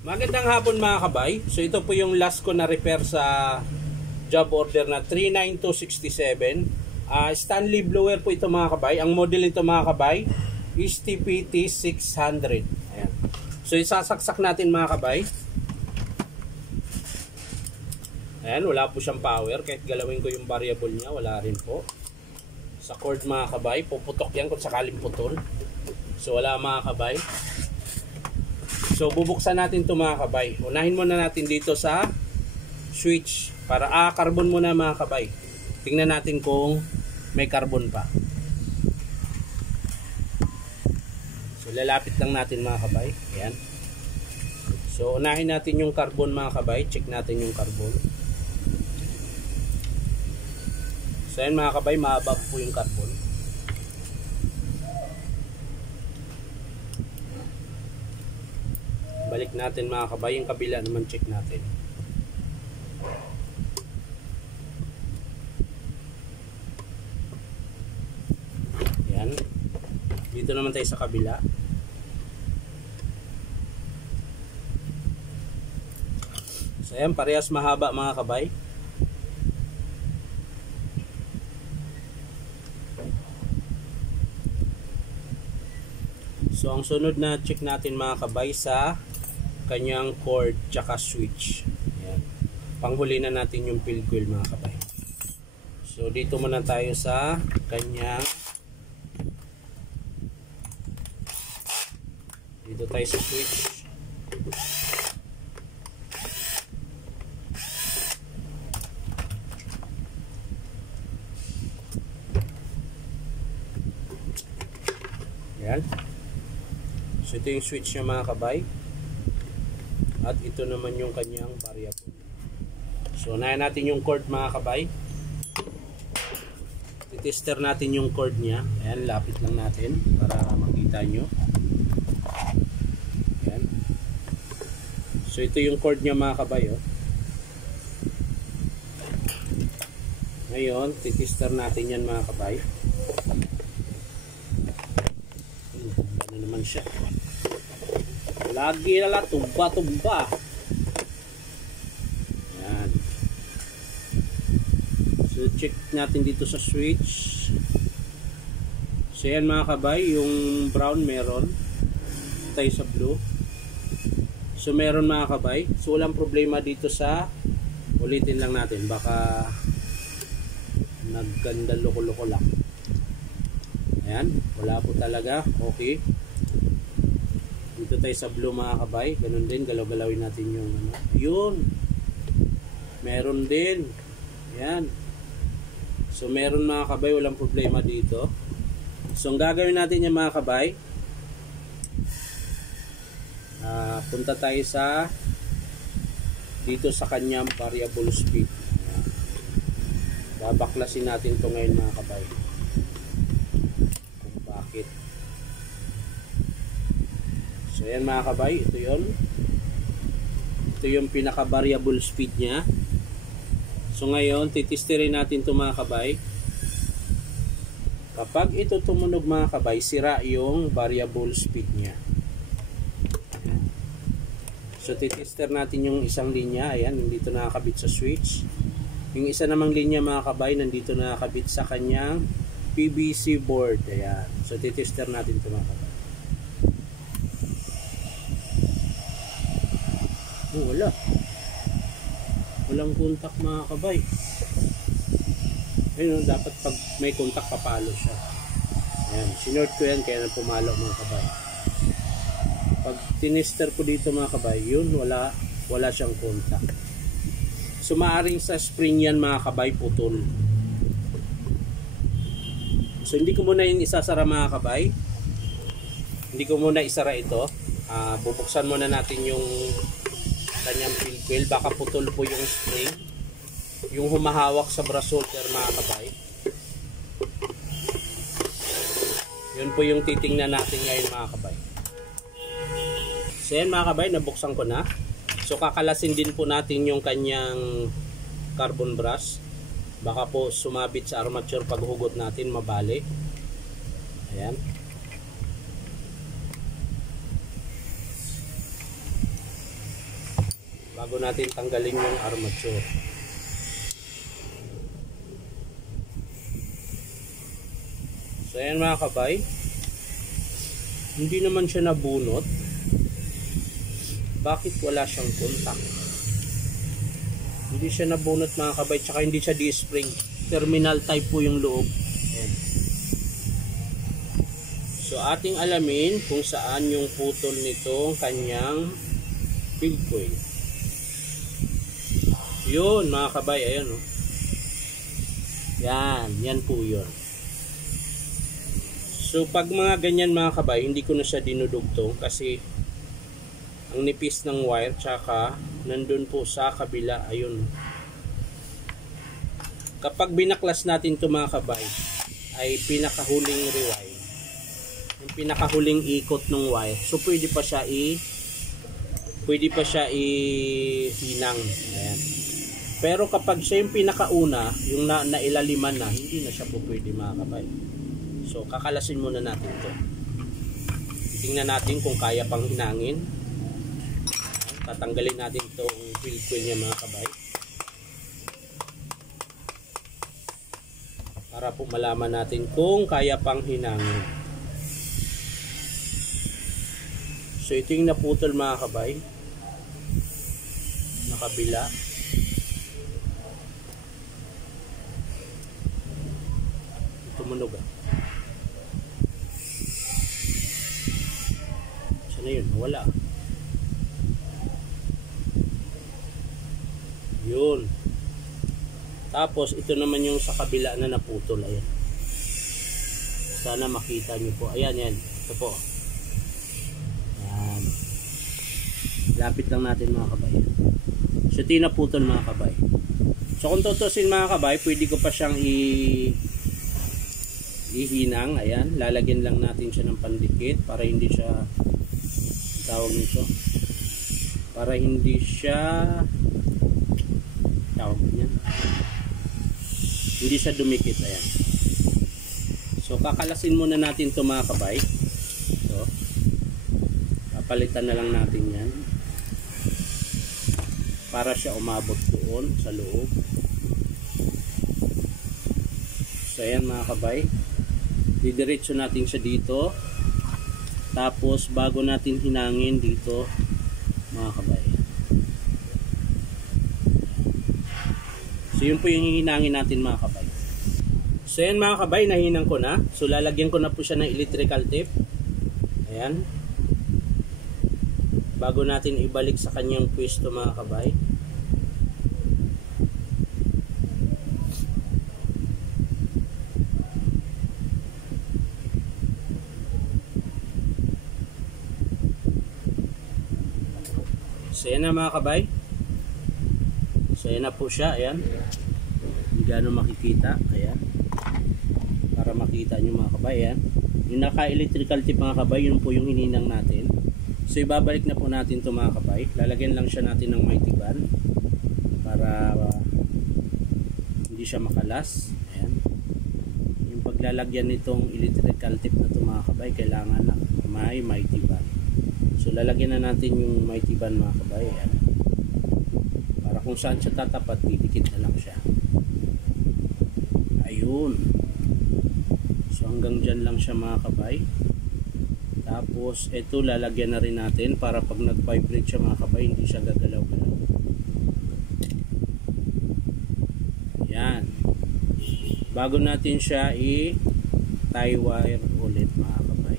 Magandang hapon mga kabay. So ito po yung last ko na repair sa job order na 39267. Stanley blower po ito mga kabay. Ang model nito mga kabay is TPT 600. Ayan. So isasaksak natin mga kabay. Ayan, wala po siyang power. Kahit galawin ko yung variable niya, wala rin po. Sa cord mga kabay, puputok yan kung sakaling putol. So wala mga kabay. So bubuksan natin ito mga kabay. Unahin muna natin dito sa switch para carbon muna mga kabay. Tingnan natin kung may carbon pa. So lalapit lang natin mga kabay. Ayan. So unahin natin yung carbon mga kabay. Check natin yung carbon. So ayan mga kabay, mahaba po yung carbon. Balik natin mga kabay, yung kabila naman check natin. Yan. Dito naman tayo sa kabila. So ayan, parehas mahaba mga kabay. So ang sunod na check natin mga kabay sa kanyang cord tsaka switch. Ayan. Panghuli na natin yung field coil mga kabay. So dito muna tayo sa kanyang, dito tayo sa switch. Ayan. So ito yung switch niya mga kabay. At ito naman yung kanyang variable. So unahin natin yung cord mga kabay. Titester natin yung cord niya. Ayan, lapit lang natin para makita nyo. Ayan. So ito yung cord niya mga kabay. Oh. Ngayon, titester natin yan mga kabay. Ano naman siya? Lagi na lang, tumba-tumba. Yan. So, check natin dito sa switch. So, yan mga kabay, yung brown meron. Tayo sa blue. So, meron mga kabay. So, walang problema dito sa, ulitin lang natin. Baka nagganda loko-loko lang. Ayan, wala po talaga. Okay. Dito tayo sa blue mga kabay. Ganun din, galaw-galawin natin yung ano. Yun. Meron din. Yan. So meron mga kabay, walang problema dito. So ang gagawin natin yung mga kabay, punta tayo sa dito sa kanyang variable speed. Yan. Babaklasin natin ito ngayon mga kabay. Kung bakit. So ayan mga kabay, ito yun. Ito yung pinaka variable speed nya. So ngayon, titisterin natin ito mga kabay. Kapag ito tumunog mga kabay, sira yung variable speed nya. So titister natin yung isang linya. Ayan, nandito nakakabit sa switch. Yung isa namang linya mga kabay, nandito nakakabit sa kanyang PVC board. Ayan. So titister natin ito mga kabay. Oh, wala. Walang kontak mga kabay. Ayun, dapat pag may kontak papalo siya. Ayan, sinort ko yan kaya pumalo mga kabay. Pag tinister ko dito mga kabay, yun, wala siyang kontak. So maaring sa spring yan mga kabay, putol. So hindi ko muna yung isasara mga kabay. Hindi ko muna isara ito. Bubuksan muna natin yung kanyang field coil, baka putol po yung spring, yung humahawak sa brass solder mga kabay. Yun po yung titingnan natin ngayon mga kabay. So yan mga kabay, nabuksan ko na. So kakalasin din po natin yung kanyang carbon brass, baka po sumabit sa armature pag hugot natin, mabali. Ayan. bago natin tanggalin yung armature. So ayan mga kabay, hindi naman siya nabunot. Bakit wala siyang contact? Hindi siya nabunot mga kabay, tsaka hindi siya D-spring. Terminal type po yung loob. Ayan. So ating alamin kung saan yung putol nitong kanyang field coil. Yun mga kabay, ayan oh. Yan po yun. So pag mga ganyan mga kabay, hindi ko na siya dinudugtong kasi ang nipis ng wire, tsaka nandun po sa kabila, ayun. Kapag binaklas natin ito mga kabay, ay pinakahuling rewind, yung pinakahuling ikot ng wire. So pwede pa siya ihinang. Ayan. Pero kapag siya yung pinakauna, yung nailaliman na, hindi na siya po pwede mga kabay. So kakalasin muna natin ito. Tingnan natin kung kaya pang hinangin. Tatanggalin natin itong field coil niya mga kabay, para po malaman natin kung kaya pang hinangin. So ito yung naputol mga kabay, nakabila. Tumunog ah. Saan na yun? Wala. Yun. Tapos ito naman yung sa kabila na naputol. Ayan. Sana makita nyo po. Ayan yan. Ito po. Ayan. Lapit lang natin mga kabay. So ito yung naputol mga kabay. So kung tutusin mga kabay, pwede ko pa siyang ihinang. Ayan. Lalagyan lang natin siya ng pandikit para hindi siya, tawag nito, para hindi siya, tawag niya, hindi siya dumikit. Ayan. So kakalasin muna natin ito mga kabay. So papalitan na lang natin yan para siya umabot doon sa loob. So ayan mga kabay, didiretso natin siya dito, tapos bago natin hinangin dito mga kabay. So yun po yung hihinangin natin mga kabay. So yan mga kabay, nahinang ko na. So lalagyan ko na po siya ng electrical tape. Ayan. Bago natin ibalik sa kanyang pwesto mga kabay. So yan na mga kabay. So yan na po siya. Ayan. Hindi gano'n makikita. Ayan. Para makita nyo mga kabay. Ayan. Yung naka-electrical tip mga kabay, yun po yung hininang natin. So ibabalik na po natin to mga kabay. Lalagyan lang siya natin ng mighty band para hindi siya makalas. Ayan. Yung paglalagyan nitong electrical tip na to mga kabay, kailangan na may mighty band. So lalagyan na natin yung mighty band mga kabay. Ayan. Para kung saan siya tatapat, didikit na lang siya. Ayun. So hanggang dyan lang siya mga kabay. Tapos ito lalagyan na rin natin para pag nag-vibrate siya mga kabay, hindi siya gagalaw-galaw. Yan. Bago natin siya i-tie wire ulit mga kabay.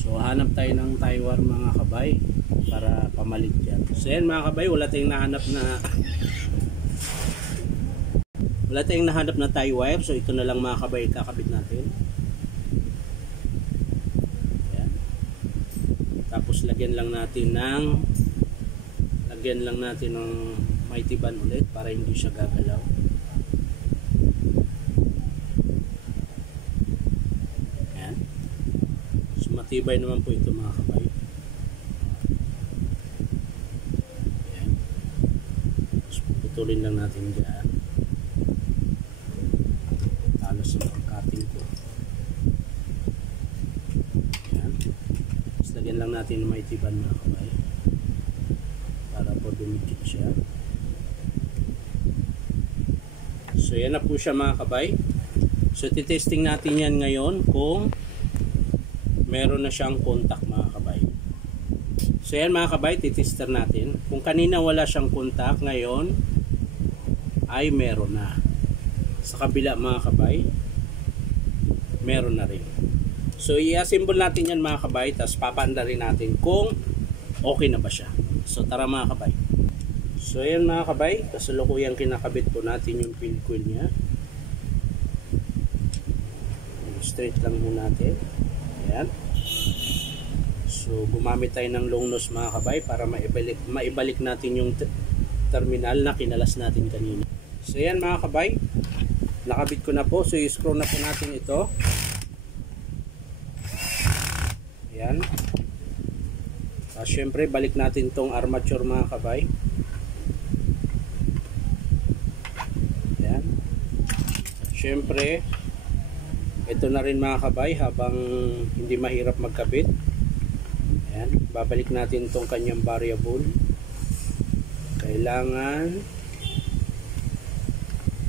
So hanap tayo ng tie wire mga kabay para pamalit yan. So yan mga kabay, wala tayong nahanap na tie wire. So ito na lang mga kabay, kakabit natin. Ayan. Tapos lagyan lang natin ng mighty band ulit para hindi siya gagalaw. Ayan. So matibay naman po ito mga kabay. Ayan. Tapos puputulin lang natin dyan. Sa pagkating ko. Ayan. Tapos lagyan lang natin ng mighty band mga kabay para siya. So yan na po siya mga kabay. So titesting natin yan ngayon kung meron na siyang contact mga kabay. So yan mga kabay, titester natin. Kung kanina wala siyang contact, ngayon ay meron na. Sa kabila mga kabay, meron na rin. So i-assemble natin yan mga kabay, tapos papaanda rin natin kung okay na ba siya. So tara mga kabay. So yan mga kabay, kasalukuyang kinakabit po natin yung field coil niya. Straight lang muna natin. Ayan. So gumamit tayo ng long nose mga kabay para maibalik natin yung terminal na kinalas natin kanina. So yan mga kabay, nakabit ko na po. So i-screw na po natin ito. Ayan. Syempre balik natin tong armature mga kabay. Ayan. Syempre ito na rin mga kabay habang hindi mahirap magkabit. Ayan. Babalik natin tong kanyang variable. Kailangan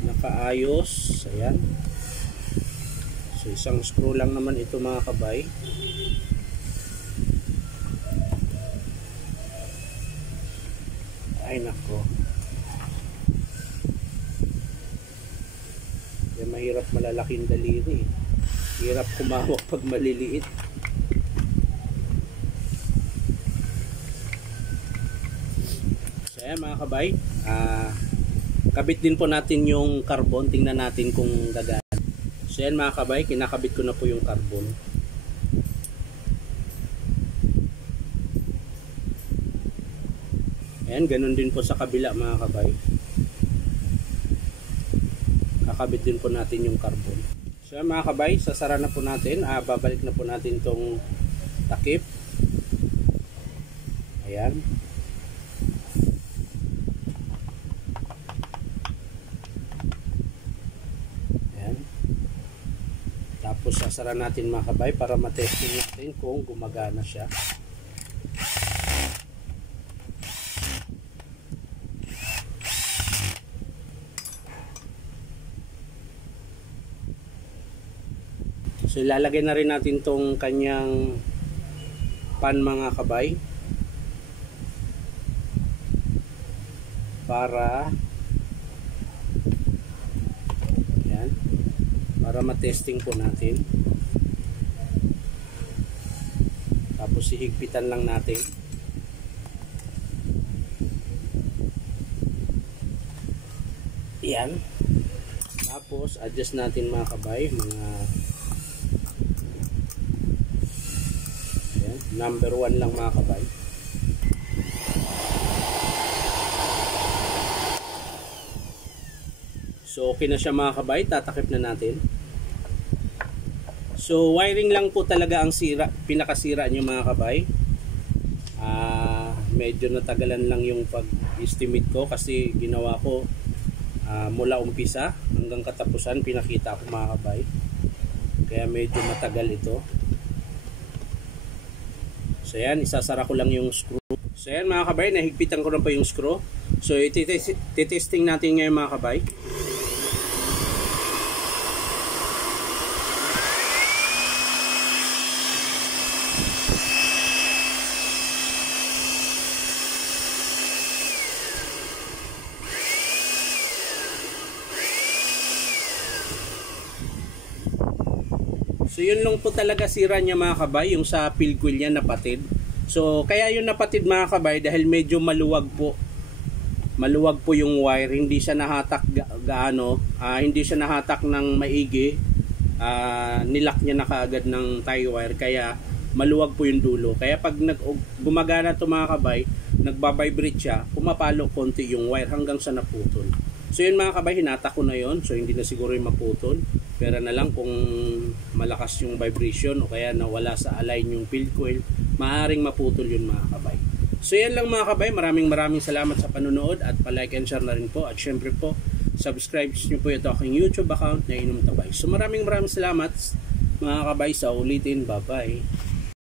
nakaayos. Ayan. So isang screw lang naman ito mga kabay. Ay nako. Yan mahirap malalaking daliri. Hirap kumawak pag maliliit. So ayan mga kabay, kabit din po natin yung carbon. Tingnan natin kung gagana. So ayan mga kabay, kinakabit ko na po yung carbon. Ayan, ganun din po sa kabila mga kabay. Kakabit din po natin yung carbon. So mga kabay, sasara na po natin. Babalik na po natin itong takip. Ayan. Ayan. Tapos sasara natin mga kabay para matesting natin kung gumagana siya. So ilalagay na rin natin tong kanyang pan mga kabay para yan, para matesting po natin. Tapos hihigpitan lang natin. Yan. Tapos adjust natin mga kabay, mga number 1 lang mga kabay. So okay na siya mga kabay, tatakip na natin. So wiring lang po talaga ang sira, pinakasira nyo mga kabay. Medyo natagalan lang yung pag-estimate ko kasi ginawa ko mula umpisa hanggang katapusan, pinakita ko mga kabay. Kaya medyo matagal ito. So yan, isasara ko lang yung screw. So yan mga kabay, nahigpitan ko na pa yung screw. So ititesting natin ngayon mga kabay. So yun lang po talaga sira niya mga kabay, yung sa field coil niya napatid. So kaya yun napatid mga kabay dahil medyo maluwag po. Maluwag po yung wire, hindi siya nahatak gaano, hindi siya nahatak ng maigi. Nilak niya na kaagad ng tie wire kaya maluwag po yung dulo. Kaya pag gumagana to mga kabay, nagbabibrate siya, pumapalo konti yung wire hanggang sa naputol. So yun mga kabay, hinata ko na yun. So hindi na siguro yung maputol. Pero na lang kung malakas yung vibration o kaya nawala sa align yung field coil, maaaring maputol yun mga kabay. So yan lang mga kabay, maraming salamat sa panunood at pa-like and share na rin po. At syempre po, subscribe nyo po ito aking YouTube account na Inom Tabay. So maraming salamat mga kabay sa ulitin. Bye bye.